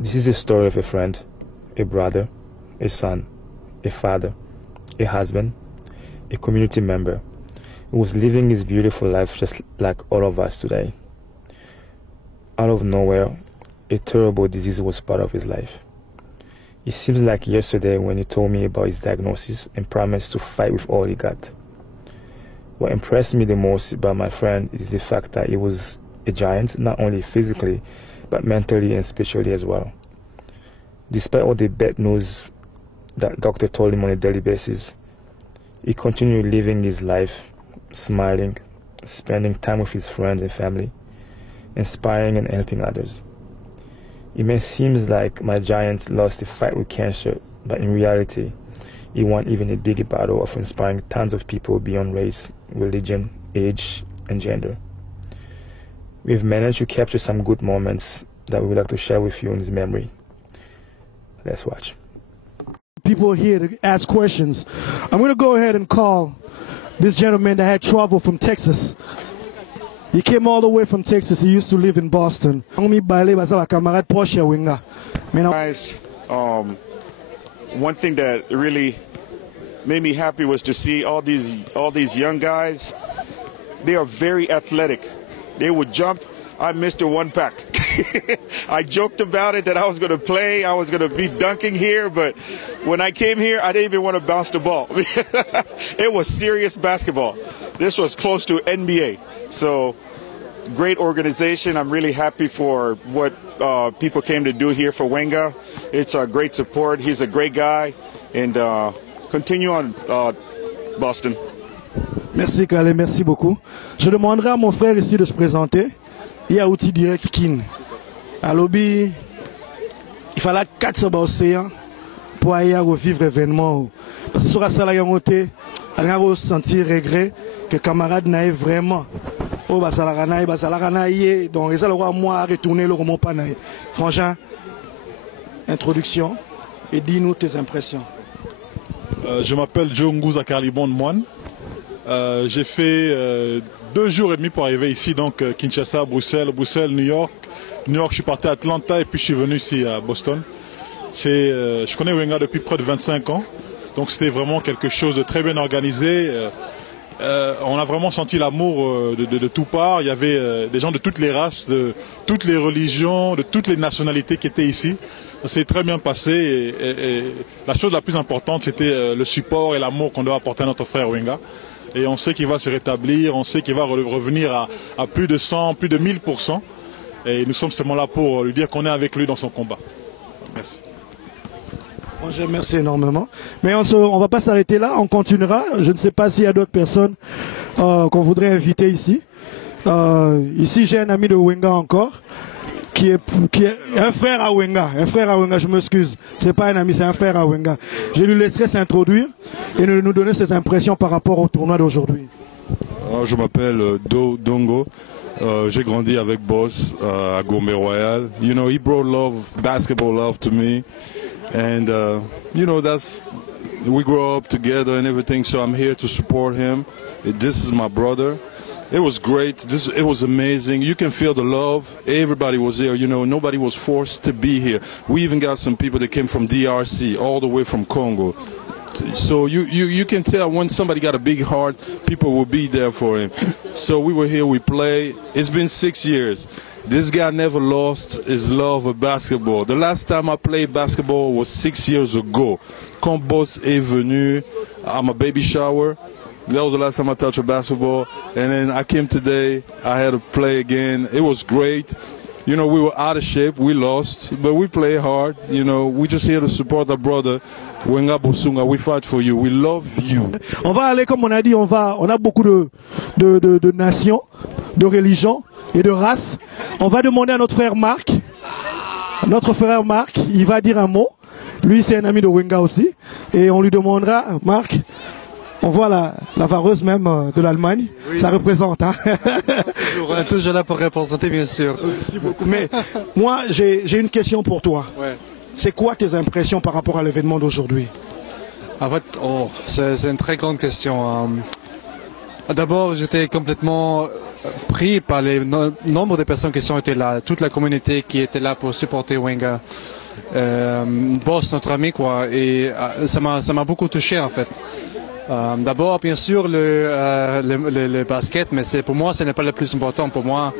This is a story of a friend, a brother, a son, a father, a husband, a community member who was living his beautiful life just like all of us today. Out of nowhere, a terrible disease was part of his life. It seems like yesterday when he told me about his diagnosis and promised to fight with all he got. What impressed me the most about my friend is the fact that he was a giant, not only physically, but mentally and spiritually as well. Despite all the bad news that doctor told him on a daily basis, he continued living his life, smiling, spending time with his friends and family, inspiring and helping others. It may seem like my giant lost the fight with cancer, but in reality, he won even a bigger battle of inspiring tons of people beyond race, religion, age, and gender. We've managed to capture some good moments that we would like to share with you in his memory. Let's watch. People here to ask questions. I'm going to go ahead and call this gentleman that had traveled from Texas. He came all the way from Texas. He used to live in Boston. Guys, one thing that really made me happy was to see all these young guys. They are very athletic. They would jump. I'm Mr. One Pack. I joked about it that I was going to play. I was going to be dunking here, but when I came here, I didn't even want to bounce the ball. It was serious basketball. This was close to NBA. So great organization. I'm really happy for what people came to do here for Wenga. It's a great support. He's a great guy. And continue on, Boston. Merci Calais, merci beaucoup. Je demanderai à mon frère ici de se présenter. Il y a outil direct Kin. À lobby, il fallait 4 océans pour aller revivre l'événement. Parce que sur la salle, il y a ressenti regret que camarade n'aille vraiment. Donc, ça le roi moi retourner le roman panaï. Franchement, introduction et dis-nous tes impressions. Je m'appelle Joe Ngouza Carlibon Moine. J'ai fait 2 jours et demi pour arriver ici, donc Kinshasa, Bruxelles, New York. New York, je suis parti à Atlanta et puis je suis venu ici à Boston. Je connais Wenga depuis près de 25 ans, donc c'était vraiment quelque chose de très bien organisé. On a vraiment senti l'amour de tout part. Il y avait des gens de toutes les races, de toutes les religions, de toutes les nationalités qui étaient ici. Ça s'est très bien passé et la chose la plus importante, c'était le support et l'amour qu'on doit apporter à notre frère Wenga. Et on sait qu'il va se rétablir, on sait qu'il va revenir à plus de 100, plus de 1000%. Et nous sommes seulement là pour lui dire qu'on est avec lui dans son combat. Merci. Merci énormément. Mais on ne va pas s'arrêter là, on continuera. Je ne sais pas s'il y a d'autres personnes qu'on voudrait inviter ici. Ici, j'ai un ami de Wenga encore, qui est un frère à Wenga. Un frère à Wenga, je m'excuse. Ce n'est pas un ami, c'est un frère à Wenga. Je lui laisserai s'introduire et nous donner ses impressions par rapport au tournoi d'aujourd'hui. Je m'appelle Dongo. J'ai grandi avec Boss à Gombe Royal. You know, he brought basketball love to me. And, you know, we grow up together and everything, so I'm here to support him. This is my brother. It was great. It was amazing. You can feel the love. Everybody was there. You know, nobody was forced to be here. We even got some people that came from DRC, all the way from Congo. So you can tell when somebody got a big heart, people will be there for him. So we were here, we play. It's been 6 years. This guy never lost his love of basketball. The last time I played basketball was 6 years ago. Quand Boss est venu à my baby shower, that was the last time I touched a basketball. And then I came today, I had to play again. It was great. You know, we were out of shape, we lost, but we play hard. You know, we just here to support our brother. Wenga Bosunga, we fight for you. We love you. On va aller, comme on a dit, on a beaucoup de nations, de religions et de races. On va demander à notre frère Marc. Notre frère Marc, il va dire un mot. Lui, c'est un ami de Wenga aussi. Et on lui demandera, Marc, on voit la vareuse même de l'Allemagne. Oui. Ça représente. Hein. Toujours là pour représenter, bien sûr. Merci beaucoup. Mais moi, j'ai une question pour toi. Ouais. C'est quoi tes impressions par rapport à l'événement d'aujourd'hui? En fait, c'est une très grande question. D'abord, j'étais complètement pris par le nombre de personnes qui ont été là, toute la communauté qui était là pour supporter Wenga. Boss, notre ami, quoi. Et ça m'a beaucoup touché, en fait. D'abord, bien sûr, le basket, mais pour moi, ce n'est pas le plus important. Pour moi,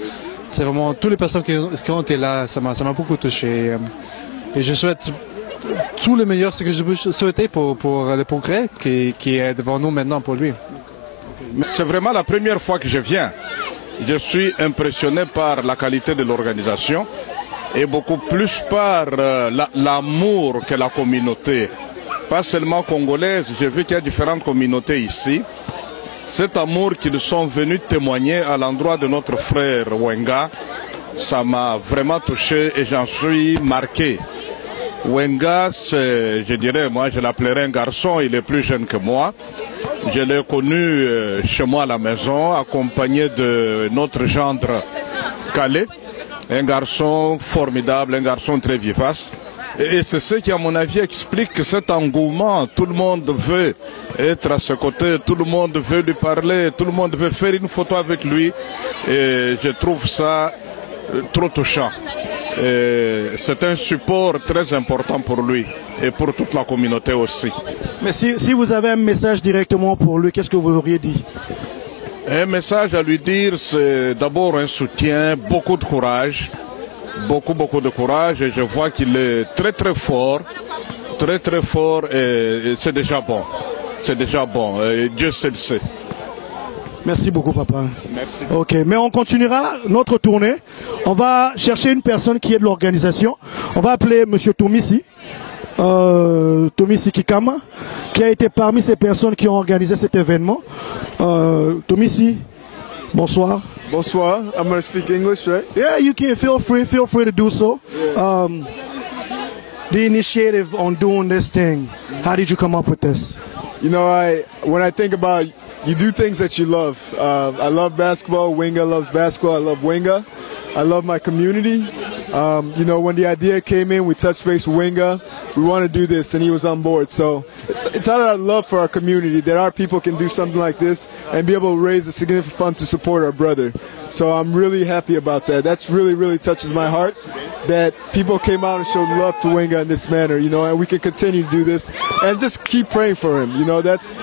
c'est vraiment toutes les personnes qui ont été là, ça m'a beaucoup touché. Et je souhaite tout le meilleur, ce que je peux souhaiter pour le progrès qui est devant nous maintenant pour lui. C'est vraiment la première fois que je viens. Je suis impressionné par la qualité de l'organisation et beaucoup plus par l'amour que la communauté. Pas seulement congolaise, j'ai vu qu'il y a différentes communautés ici. Cet amour qu'ils sont venus témoigner à l'endroit de notre frère Wenga, ça m'a vraiment touché et j'en suis marqué. Wenga, c'est, je dirais, moi je l'appellerais un garçon, il est plus jeune que moi. Je l'ai connu chez moi à la maison, accompagné de notre gendre Calais, un garçon formidable, un garçon très vivace. Et c'est ce qui, à mon avis, explique que cet engouement, tout le monde veut être à ses côtés, tout le monde veut lui parler, tout le monde veut faire une photo avec lui. Et je trouve ça trop touchant. C'est un support très important pour lui et pour toute la communauté aussi. Mais si vous avez un message directement pour lui, qu'est-ce que vous auriez dit? Un message à lui dire, c'est d'abord un soutien, beaucoup de courage. Beaucoup de courage et je vois qu'il est très fort et c'est déjà bon. C'est déjà bon et Dieu seul sait. Merci beaucoup, papa. Merci. Ok, mais on continuera notre tournée. On va chercher une personne qui est de l'organisation. On va appeler Monsieur Tomisi. Tomisi Kikama, qui a été parmi ces personnes qui ont organisé cet événement. Tomisi, bonsoir. Bonsoir. I'm going to speak English, right? Yeah, you can. Feel free to do so. The initiative on doing this thing, how did you come up with this? You know, when I think about, you do things that you love. I love basketball. Wenga loves basketball. I love Wenga. I love my community. You know, when the idea came in, we touched base with Wenga. We want to do this, and he was on board. So it's out of our love for our community that our people can do something like this and be able to raise a significant fund to support our brother. So I'm really happy about that. That's really touches my heart that people came out and showed love to Wenga in this manner, you know, and we can continue to do this and just keep praying for him. You know, that's...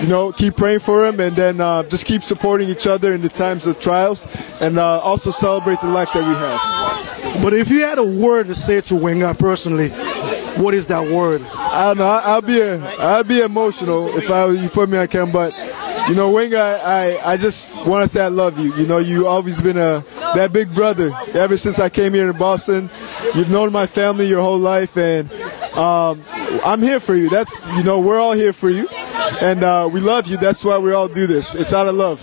You know, keep praying for him and then just keep supporting each other in the times of trials and also celebrate the life that we have. But if you had a word to say to Wenga personally, what is that word? I don't know. I'd be emotional if you put me on camera, but you know, Wenga, I just want to say I love you. You know, you've always been that big brother ever since I came here to Boston. You've known my family your whole life, and I'm here for you. That's, you know, we're all here for you. And we love you. That's why we all do this. It's out of love.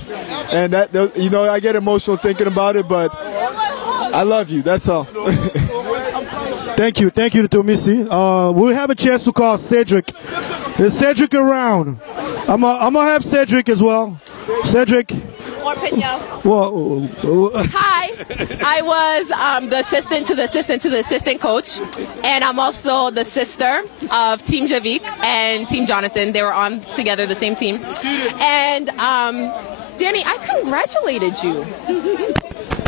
And that, you know, I get emotional thinking about it, but I love you. That's all. Thank you to Tomisi. We'll have a chance to call Cedric. Is Cedric around? I'm gonna have Cedric as well. Cedric. Or Pena. Well, Hi, I was the assistant to the assistant to the assistant coach, and I'm also the sister of Team Javik and Team Jonathan. They were on together, the same team. And Danny, I congratulated you.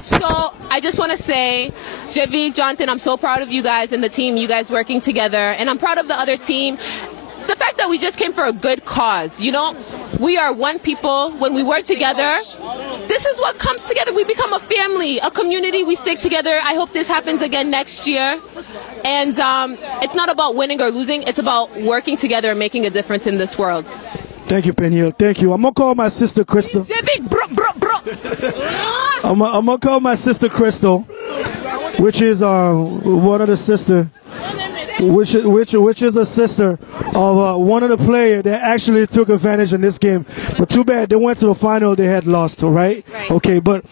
So I just want to say, Javik, Jonathan, I'm so proud of you guys and the team, you guys working together, and I'm proud of the other team. The fact that we just came for a good cause, you know, we are one people. When we work together, this is what comes together. We become a family, a community. We stick together. I hope this happens again next year. And it's not about winning or losing. It's about working together and making a difference in this world. Thank you, Peniel. Thank you. I'm going to call my sister Crystal. I'm going to call my sister Crystal, which is one of the sisters. Which is a sister of one of the players that actually took advantage in this game. But too bad they went to the final, they had lost, right? Okay, but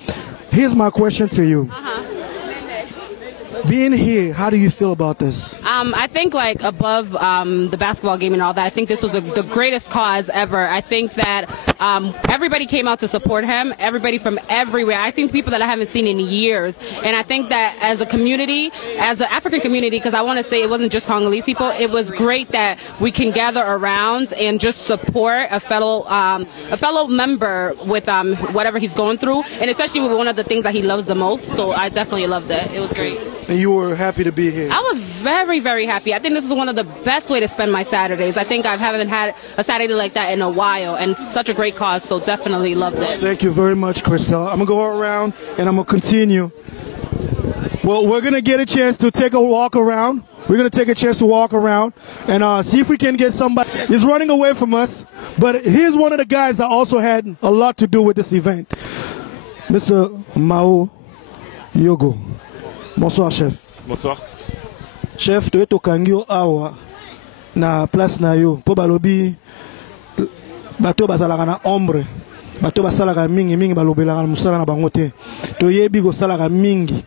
here's my question to you. Being here, how do you feel about this? I think like above the basketball game and all that, I think this was the greatest cause ever. I think that everybody came out to support him, everybody from everywhere. I've seen people that I haven't seen in years. And I think that as a community, as an African community, because I want to say it wasn't just Congolese people, it was great that we can gather around and just support a fellow member with whatever he's going through, and especially with one of the things that he loves the most. So I definitely loved it. It was great. And you were happy to be here? I was very, very happy. I think this is one of the best way to spend my Saturdays. I think I haven't had a Saturday like that in a while, and such a great cause, so definitely loved it. Thank you very much, Crystal. I'm going to go around and I'm going to continue. Well, we're going to get a chance to take a walk around. We're going to take a chance to walk around and see if we can get somebody. He's running away from us, but here's one of the guys that also had a lot to do with this event. Mr. Mao Yogo. Bonsoir, chef. Bonsoir. Chef, tu es au Kangio awa na place na yo. Po balobi bato bazalaka na ombre. Bato basalaka mingi balobelaka musala na bango te. To yebi go salaka mingi.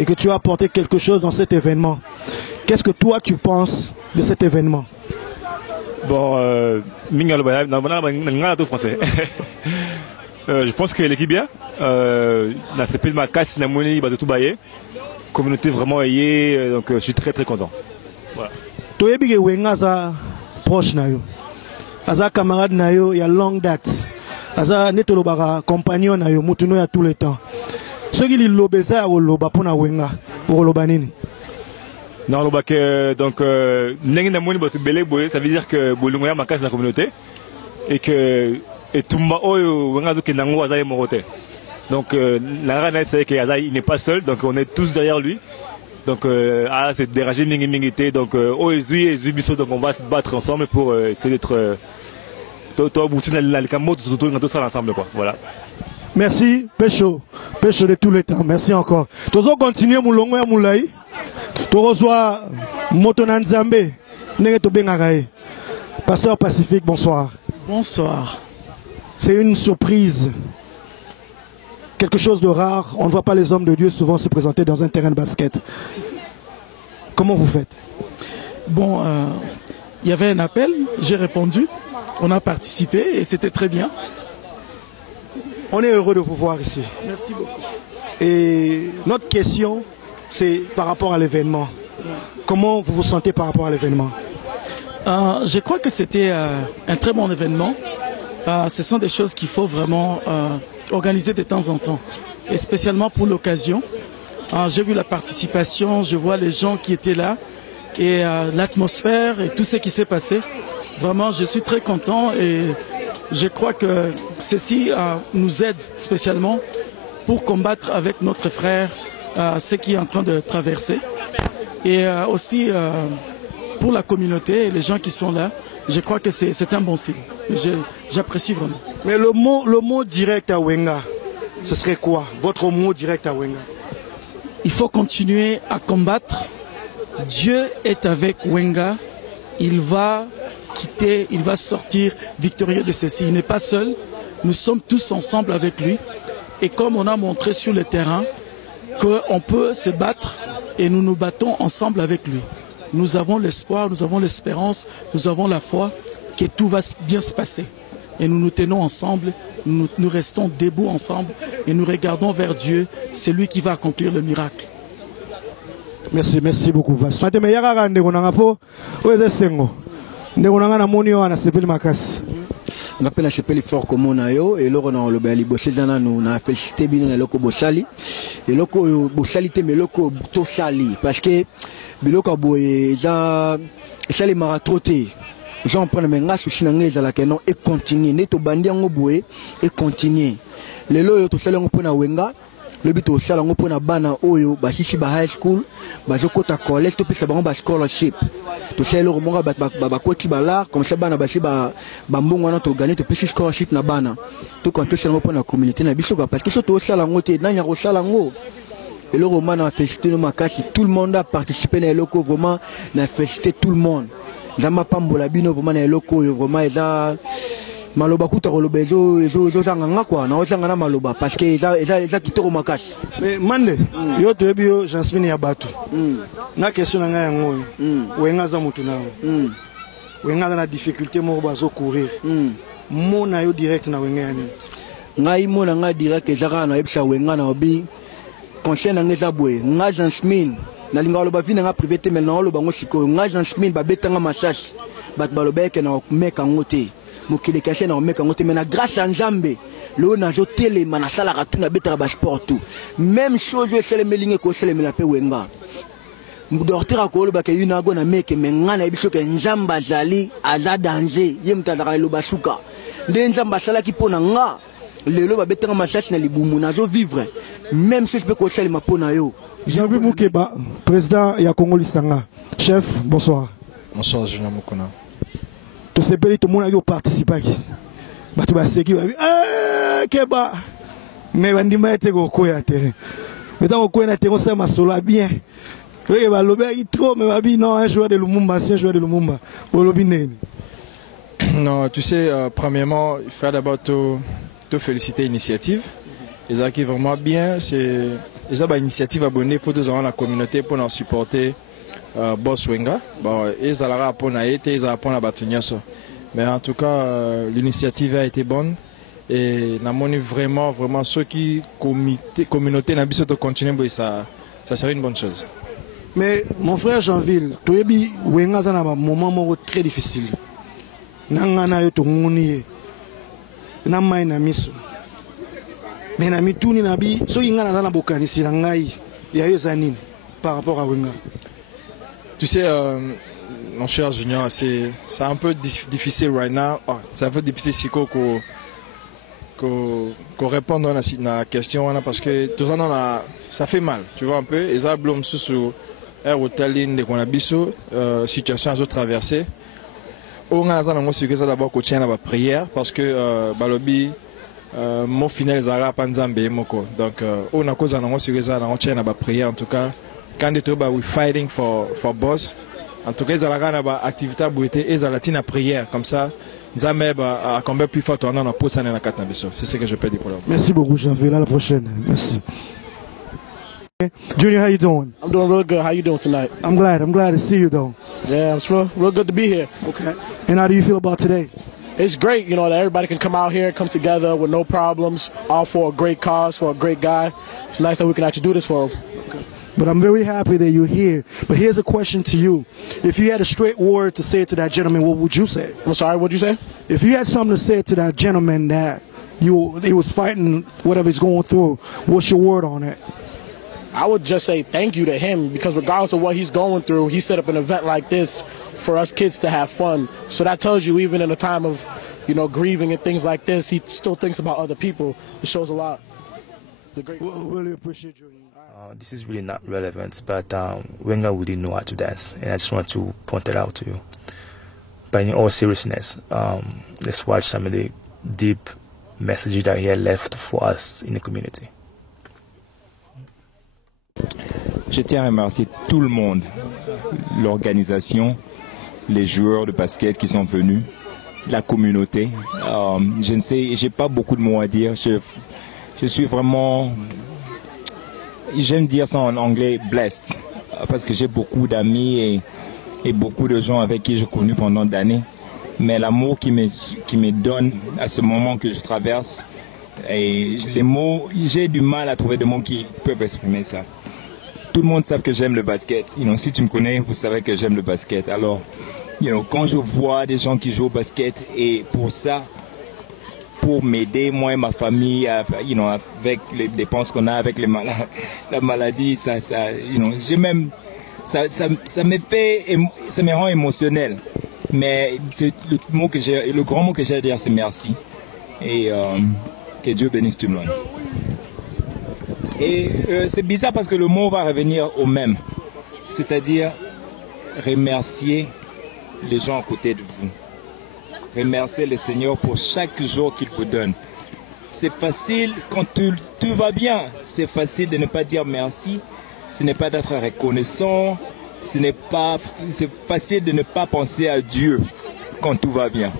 Et que tu as apporté quelque chose dans cet événement. Qu'est-ce que toi tu penses de cet événement? Bon, mingi alobelaka français. Je pense que l'équipe bien. La CP de Makassi, la Moni, tout baillé. Communauté vraiment ayée, donc je suis très très content. Voilà. Tu es bien Wenga za proche na yo. Aza camarade na yo, il y a longue date. Aza netolo baka compagnon na yo, mutuno ya tout le temps. Ce qui li lobeza o loba pona Wenga, o loba nini? Non, loba que donc nengi na Moni batu belé boye, ça veut dire que bolungo ya Makassi la communauté et que et tumba oyo Wenga zo kenango aza morote. Donc la Rana sait qu'il n'est pas seul, donc on est tous derrière lui. Donc c'est dérangé mingité, donc Oezui et Zubiso, donc on va se battre ensemble pour essayer d'être toi bouti dans le camo tout ça ensemble quoi. Voilà. Merci Pécho de tous les temps. Merci encore. Tozo continuer mulongo ya mulai. Torozwa Motona Nzambe nenge to bengakaye. Pasteur Pacifique, bonsoir. Bonsoir. C'est une surprise. Quelque chose de rare, on ne voit pas les hommes de Dieu souvent se présenter dans un terrain de basket. Comment vous faites? Bon, il y avait un appel, j'ai répondu, on a participé et c'était très bien. On est heureux de vous voir ici. Merci beaucoup. Et notre question, c'est par rapport à l'événement. Comment vous vous sentez par rapport à l'événement? Je crois que c'était un très bon événement. Ce sont des choses qu'il faut vraiment organiser de temps en temps, et spécialement pour l'occasion. J'ai vu la participation, je vois les gens qui étaient là, et l'atmosphère et tout ce qui s'est passé. Vraiment, je suis très content et je crois que ceci nous aide spécialement pour combattre avec notre frère ce qui est en train de traverser. Et aussi pour la communauté et les gens qui sont là, je crois que c'est un bon signe. J'apprécie vraiment. Mais le mot direct à Wenga, ce serait quoi? Votre mot direct à Wenga? Il faut continuer à combattre. Dieu est avec Wenga. Il va quitter, il va sortir victorieux de ceci. Il n'est pas seul. Nous sommes tous ensemble avec lui. Et comme on a montré sur le terrain qu'on peut se battre et nous nous battons ensemble avec lui. Nous avons l'espoir, nous avons l'espérance, nous avons la foi que tout va bien se passer. Et nous nous tenons ensemble, nous restons debout ensemble et nous regardons vers Dieu, c'est lui qui va accomplir le miracle. Merci, merci beaucoup. On appelle la chapelle fort comme on a yo et là on le bali bossé dans nous on a félicité bien le loko bossali et loko bossalité mais loko to sali parce que biloko boye za sali mara troté j'en prends mais ngas aussi nangé za la kenon et continuer neto bandi ngo boye et continuer le lo to sali ngo pona wenga le but au sala ngo pona bana oyo basisi ba high school bazokota college to pesa bango ba scholarship to sala lo monga ba koti bala comme ça bana basi ba mbongo na to gagner to pesa scholarship na bana to quand to sala ngo pona communauté na biso parce que so to sala ngo te nanya ko sala ngo et le roman a félicité no makasi tout le monde a participé na loko vraiment na félicité tout le monde zamba pambola bino vraiment na loko vraiment eza maloba kuta koloba ezo zanganga quoi na ozanga na maloba parce que eza kitoko makasi. Mais mande yo to ebio Jasmine ya batu na question nga yango wenga za mutu na wenga na difficulté mo bazo courir mona yo direct na wenga yani ngai mona nga direct ezaka na ebisa wenga na obi conseil na ngeza boye nga Jasmine na linga loba vina nga privé te mais na loba ngo sikoyo nga Jasmine ba betanga masasi bat baloba ke na meka ngote mokile kashe na meka ngote mais na grâce à Nzambe le na jo télé mana sala ka tuna betara ba sport tout même chose je sele melinge ko sele mela pe wenga docteur ko loba ke yuna go na meke menga na biso ke Nzamba zali aza danger ye mutazaka lo basuka nde Nzamba sala ki pona nga lelo ba betanga masasi na libumu na zo vivre même chose pe ko sele mapona yo. Jean-Louis Moukeba, président ya Congo Lisanga. Chef, bonsoir. Bonsoir Julien Mokona. Tout ce pays, tout le monde a participé. Tu vas se dire, Keba. Mais on dit, mais tu es au coin à terre. Mais dans le coin à terre, on sait ma sola bien. Oui, bah, l'obéi trop, mais ma vie, non, un joueur de Lumumba, c'est un joueur de Lumumba. Non, tu sais, premièrement, il faut d'abord te féliciter l'initiative. Et ça qui est vraiment bien, c'est. Et une initiative abonnée, il faut que la communauté pour nous supporter Boss Wenga. Bon, ils allaient pour nous aider, ils allaient pour nous battre. Mais en tout cas, l'initiative a été bonne. Et nous avons vraiment ceux qui communauté n'a pas continuer, ça serait une bonne chose. Mais mon frère Jean-Ville, tu as dit Wenga c'est un moment très difficile. Nangana yo tongoni, namai na miso. Mais na mituni na bi so ingana na bokanisi na ngai ya yo zanini par rapport à Wenga. Tu sais mon cher Junior, c'est un peu difficile right now. Oh, c'est un peu difficile si qu'on répond à la question parce que tout ça ça fait mal, tu vois un peu. Et ça blâme sur air hôtel de qu'on a biso situation à traverser. On a d'abord qu'on tient la prière parce que balobi mon final zara panzambe moko donc on a cause en sur ça on tient la prière en tout cas quand tu we fighting for boss en tout cas ils ont ba activité boité et la tina prière comme ça Nzambe a combien plus fort on a posé na katnabiso c'est ce que je peux dire pour là. Merci beaucoup Jean-Ville, à la prochaine. Merci. Junior, how you doing? I'm doing real good. How you doing tonight? I'm glad to see you though. Yeah, it's real good to be here. Okay. And how do you feel about today? It's great, you know, that everybody can come out here, come together with no problems, all for a great cause, for a great guy. It's nice that we can actually do this for him. Okay. But I'm very happy that you're here. But here's a question to you. If you had a straight word to say to that gentleman, what would you say? I'm sorry, what'd you say? If you had something to say to that gentleman that he was fighting whatever he's going through, what's your word on it? I would just say thank you to him because regardless of what he's going through, he set up an event like this for us kids to have fun. So that tells you even in a time of, you know, grieving and things like this, he still thinks about other people. It shows a lot. It's a great. Well, really appreciate you. This is really not relevant, but Wenga really know how to dance, and I just want to point it out to you. But in all seriousness, let's watch some of the deep messages that he had left for us in the community. Je tiens à remercier tout le monde, l'organisation, les joueurs de basket qui sont venus, la communauté. Je ne sais, j'ai pas beaucoup de mots à dire. Je suis vraiment, j'aime dire ça en anglais, blessed, parce que j'ai beaucoup d'amis et beaucoup de gens avec qui j'ai connu pendant des années. Mais l'amour qui me donne à ce moment que je traverse, et les mots, j'ai du mal à trouver des mots qui peuvent exprimer ça. Tout le monde sait que j'aime le basket. Si tu me connais, vous savez que j'aime le basket. Alors, quand je vois des gens qui jouent au basket et pour ça, pour m'aider, moi et ma famille, avec les dépenses qu'on a avec la maladie, ça me rend émotionnel. Mais le grand mot que j'ai à dire, c'est merci. Et que Dieu bénisse tout le monde. Et c'est bizarre parce que le mot va revenir au même. C'est-à-dire remercier les gens à côté de vous. Remercier le Seigneur pour chaque jour qu'il vous donne. C'est facile quand tout va bien. C'est facile de ne pas dire merci. Ce n'est pas d'être reconnaissant. C'est facile de ne pas penser à Dieu quand tout va bien.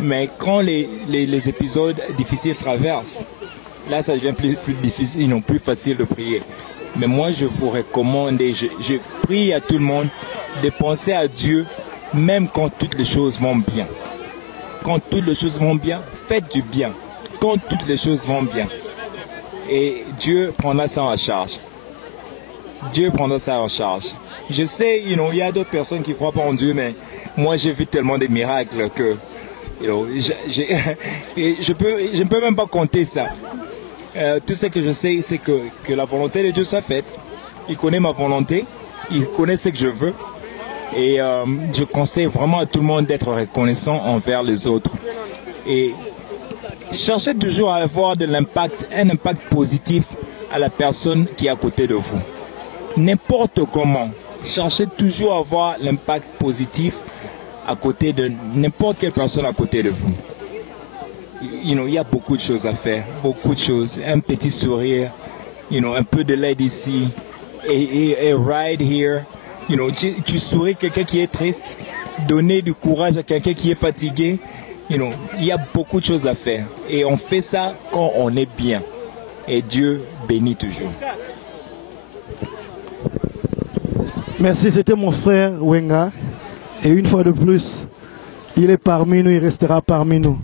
Mais quand les épisodes difficiles traversent, là, ça devient plus difficile, non, plus facile de prier. Mais moi, je vous recommande, et je prie à tout le monde de penser à Dieu, même quand toutes les choses vont bien. Quand toutes les choses vont bien, faites du bien. Quand toutes les choses vont bien. Et Dieu prendra ça en charge. Dieu prendra ça en charge. Je sais, il y a d'autres personnes qui ne croient pas en Dieu, mais moi, j'ai vu tellement de miracles que je ne peux même pas compter ça. Tout ce que je sais, c'est que la volonté de Dieu soit faite. Il connaît ma volonté, il connaît ce que je veux. Et je conseille vraiment à tout le monde d'être reconnaissant envers les autres. Et cherchez toujours à avoir un impact positif à la personne qui est à côté de vous. N'importe comment, cherchez toujours à avoir l'impact positif à côté de n'importe quelle personne à côté de vous. Il y a beaucoup de choses à faire, beaucoup de choses. Un petit sourire, un peu de l'aide ici, et ride here. Tu souris quelqu'un qui est triste, donner du courage à quelqu'un qui est fatigué. Il y a beaucoup de choses à faire. Et on fait ça quand on est bien. Et Dieu bénit toujours. Merci, c'était mon frère Wenga. Et une fois de plus, il est parmi nous, il restera parmi nous.